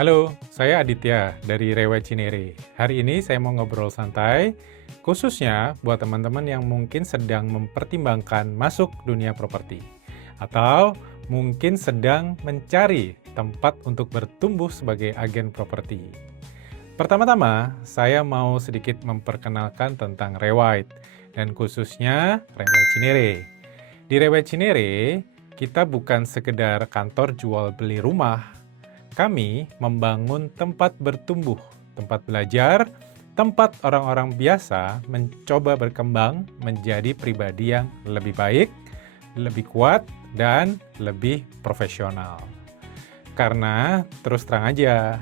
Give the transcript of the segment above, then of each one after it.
Halo, saya Aditya dari Rewa Cinere. Hari ini saya mau ngobrol santai, khususnya buat teman-teman yang mungkin sedang mempertimbangkan masuk dunia properti, atau mungkin sedang mencari tempat untuk bertumbuh sebagai agen properti. Pertama-tama, saya mau sedikit memperkenalkan tentang Rewite, dan khususnya Rewa Cinere. Di Rewa Cinere, kita bukan sekedar kantor jual beli rumah. Kami membangun tempat bertumbuh, tempat belajar, tempat orang-orang biasa mencoba berkembang menjadi pribadi yang lebih baik, lebih kuat, dan lebih profesional. Karena terus terang aja,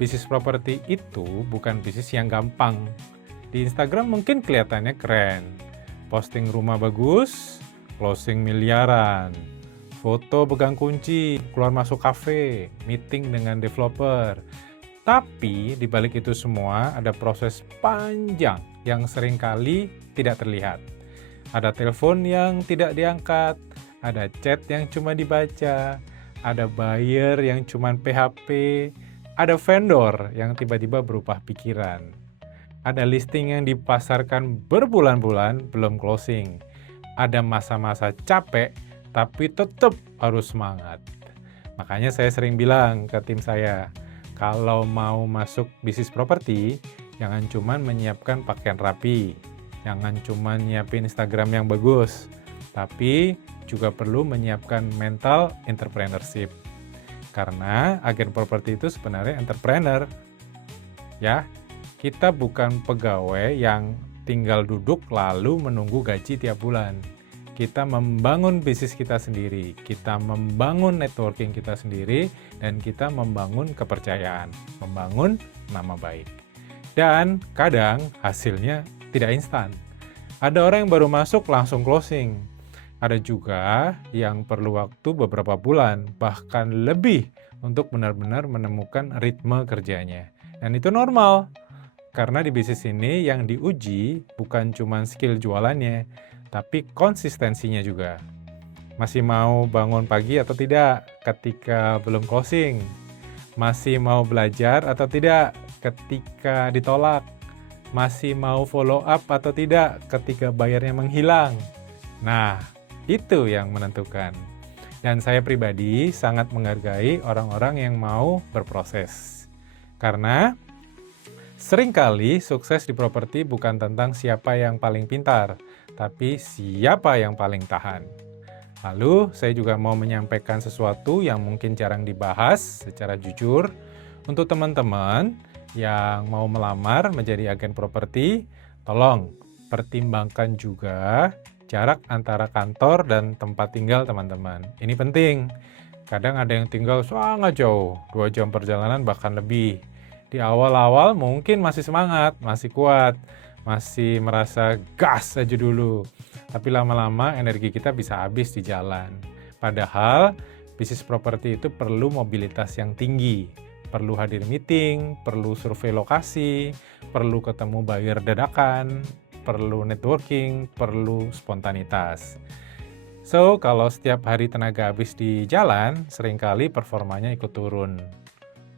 bisnis properti itu bukan bisnis yang gampang. Di Instagram mungkin kelihatannya keren, posting rumah bagus, closing miliaran, foto pegang kunci, keluar masuk kafe, meeting dengan developer. Tapi di balik itu semua ada proses panjang yang seringkali tidak terlihat. Ada telepon yang tidak diangkat, ada chat yang cuma dibaca, ada buyer yang cuma PHP, ada vendor yang tiba-tiba berubah pikiran. Ada listing yang dipasarkan berbulan-bulan belum closing. Ada masa-masa capek tapi tetap harus semangat. Makanya saya sering bilang ke tim saya, kalau mau masuk bisnis properti, jangan cuma menyiapkan pakaian rapi, jangan cuma nyiapin Instagram yang bagus, tapi juga perlu menyiapkan mental entrepreneurship. Karena agen properti itu sebenarnya entrepreneur. Ya, kita bukan pegawai yang tinggal duduk lalu menunggu gaji tiap bulan. Kita membangun bisnis kita sendiri, kita membangun networking kita sendiri, dan kita membangun kepercayaan, membangun nama baik. Dan kadang hasilnya tidak instan. Ada orang yang baru masuk langsung closing. Ada juga yang perlu waktu beberapa bulan, bahkan lebih untuk benar-benar menemukan ritme kerjanya. Dan itu normal, karena di bisnis ini yang diuji bukan cuma skill jualannya, tapi konsistensinya juga. Masih mau bangun pagi atau tidak ketika belum closing? Masih mau belajar atau tidak ketika ditolak? Masih mau follow up atau tidak ketika bayarnya menghilang? Nah, itu yang menentukan. Dan saya pribadi sangat menghargai orang-orang yang mau berproses. Karena seringkali sukses di properti bukan tentang siapa yang paling pintar, tapi siapa yang paling tahan. Lalu, saya juga mau menyampaikan sesuatu yang mungkin jarang dibahas secara jujur. Untuk teman-teman yang mau melamar menjadi agen properti, tolong pertimbangkan juga jarak antara kantor dan tempat tinggal teman-teman. Ini penting. Kadang ada yang tinggal sangat jauh, 2 jam perjalanan bahkan lebih. Di awal-awal mungkin masih semangat, masih kuat, masih merasa gas aja dulu. Tapi lama-lama energi kita bisa habis di jalan. Padahal bisnis properti itu perlu mobilitas yang tinggi. Perlu hadir meeting, perlu survei lokasi, perlu ketemu buyer dadakan, perlu networking, perlu spontanitas. So, kalau setiap hari tenaga habis di jalan, seringkali performanya ikut turun.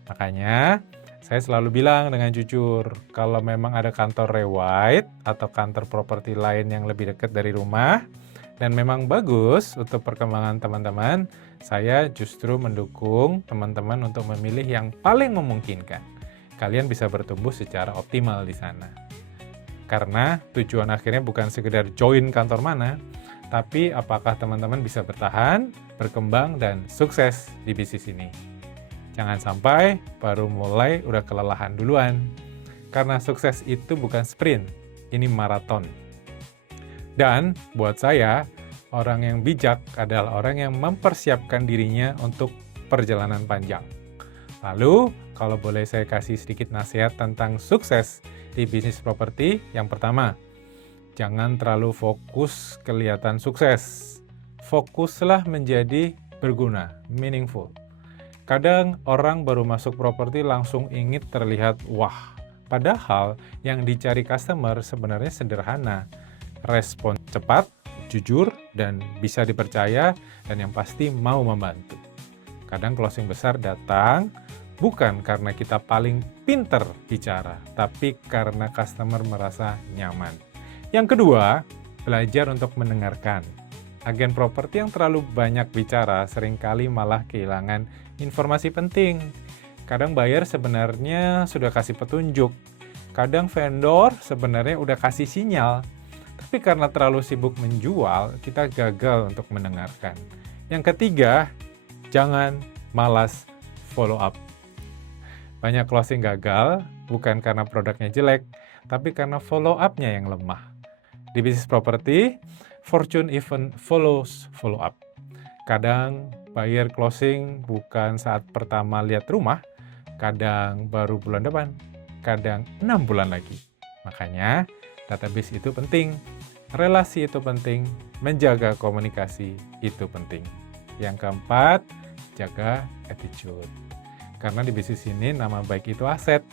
Makanya, saya selalu bilang dengan jujur, kalau memang ada kantor Rewite atau kantor properti lain yang lebih dekat dari rumah, dan memang bagus untuk perkembangan teman-teman, saya justru mendukung teman-teman untuk memilih yang paling memungkinkan. Kalian bisa bertumbuh secara optimal di sana. Karena tujuan akhirnya bukan sekedar join kantor mana, tapi apakah teman-teman bisa bertahan, berkembang, dan sukses di bisnis ini. Jangan sampai baru mulai udah kelelahan duluan. Karena sukses itu bukan sprint, ini maraton. Dan buat saya, orang yang bijak adalah orang yang mempersiapkan dirinya untuk perjalanan panjang. Lalu, kalau boleh saya kasih sedikit nasihat tentang sukses di bisnis properti, yang pertama, jangan terlalu fokus kelihatan sukses. Fokuslah menjadi berguna, meaningful. Kadang orang baru masuk properti langsung ingin terlihat wah. Padahal yang dicari customer sebenarnya sederhana. Respon cepat, jujur, dan bisa dipercaya, dan yang pasti mau membantu. Kadang closing besar datang Bukan karena kita paling pinter bicara, tapi karena customer merasa nyaman. Yang kedua, belajar untuk mendengarkan. Agen properti yang terlalu banyak bicara seringkali malah kehilangan informasi penting. Kadang buyer sebenarnya sudah kasih petunjuk, kadang vendor sebenarnya udah kasih sinyal, tapi karena terlalu sibuk menjual, kita gagal untuk mendengarkan. Yang ketiga, jangan malas follow up. Banyak closing gagal bukan karena produknya jelek, tapi karena follow up-nya yang lemah. Di bisnis properti, fortune even follows follow up. Kadang buyer closing bukan saat pertama lihat rumah, kadang baru bulan depan, kadang 6 bulan lagi. Makanya, database itu penting, relasi itu penting, menjaga komunikasi itu penting. Yang keempat, jaga attitude. Karena di bisnis ini nama baik itu aset.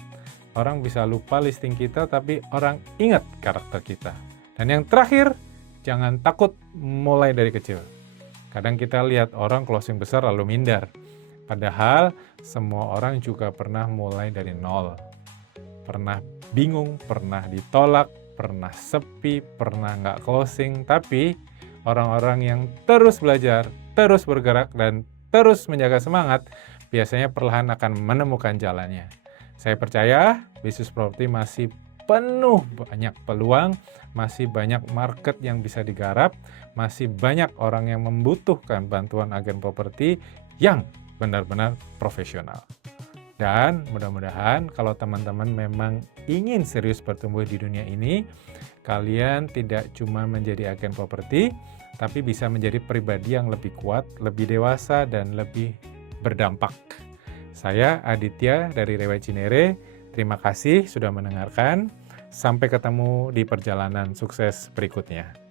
Orang bisa lupa listing kita, tapi orang ingat karakter kita. Dan yang terakhir, jangan takut mulai dari kecil. Kadang kita lihat orang closing besar lalu minder. Padahal semua orang juga pernah mulai dari nol. Pernah bingung, pernah ditolak, pernah sepi, pernah nggak closing. Tapi orang-orang yang terus belajar, terus bergerak, dan terus menjaga semangat, biasanya perlahan akan menemukan jalannya. Saya percaya bisnis properti masih penuh banyak peluang, masih banyak market yang bisa digarap, masih banyak orang yang membutuhkan bantuan agen properti yang benar-benar profesional. Dan mudah-mudahan kalau teman-teman memang ingin serius bertumbuh di dunia ini, kalian tidak cuma menjadi agen properti, tapi bisa menjadi pribadi yang lebih kuat, lebih dewasa, dan lebih berdampak. Saya Aditya dari Rewa Cinere. Terima kasih sudah mendengarkan. Sampai ketemu di perjalanan sukses berikutnya.